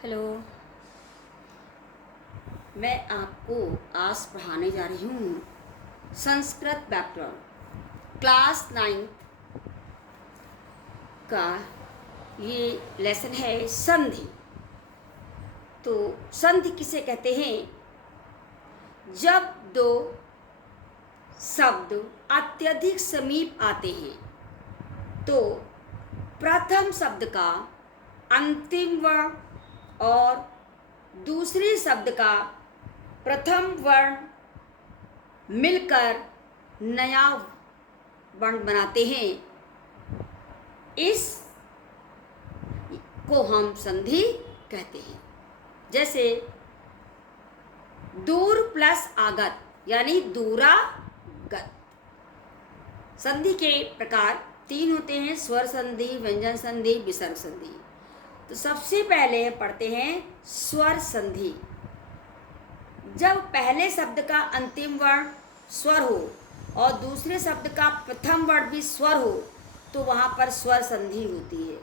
Hello. मैं आपको आज पढ़ाने जा रही हूँ संस्कृत व्याकरण क्लास 9 का। ये लेसन है संधि। तो संधि किसे कहते हैं? जब दो शब्द अत्यधिक समीप आते हैं तो प्रथम शब्द का अंतिम वर्ण और दूसरे शब्द का प्रथम वर्ण मिलकर नया वर्ण बनाते हैं। इस को हम संधि कहते हैं। जैसे दूर प्लस आगत यानी दूरागत। संधि के प्रकार 3 होते हैं: स्वर संधि, व्यंजन संधि, विसर्ग संधि। तो सबसे पहले पढ़ते हैं स्वर संधि। जब पहले शब्द का अंतिम वर्ण स्वर हो और दूसरे शब्द का प्रथम वर्ण भी स्वर हो तो वहाँ पर स्वर संधि होती है।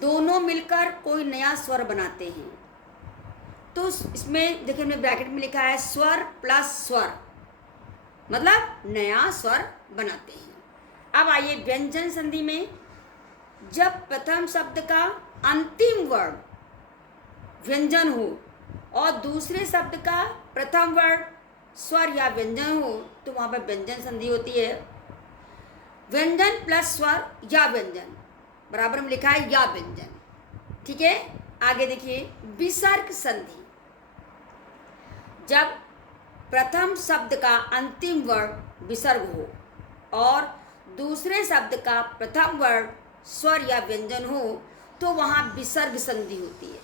दोनों मिलकर कोई नया स्वर बनाते हैं। तो इसमें देखिए, हमने ब्रैकेट में लिखा है स्वर प्लस स्वर, मतलब नया स्वर बनाते हैं। अब आइए व्यंजन संधि में। जब प्रथम शब्द का अंतिम वर्ण व्यंजन हो और दूसरे शब्द का प्रथम वर्ण स्वर या व्यंजन हो तो वहाँ पर व्यंजन संधि होती है। व्यंजन प्लस स्वर या व्यंजन, बराबर में लिखा है या व्यंजन। ठीक है, आगे देखिए विसर्ग संधि। जब प्रथम शब्द का अंतिम वर्ण विसर्ग हो और दूसरे शब्द का प्रथम वर्ण स्वर या व्यंजन हो तो वहाँ विसर्ग संधि होती है।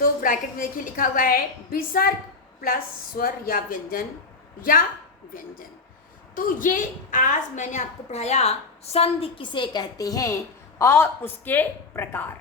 तो ब्रैकेट में देखिए लिखा हुआ है विसर्ग प्लस स्वर या व्यंजन। तो ये आज मैंने आपको पढ़ाया संधि किसे कहते हैं और उसके प्रकार।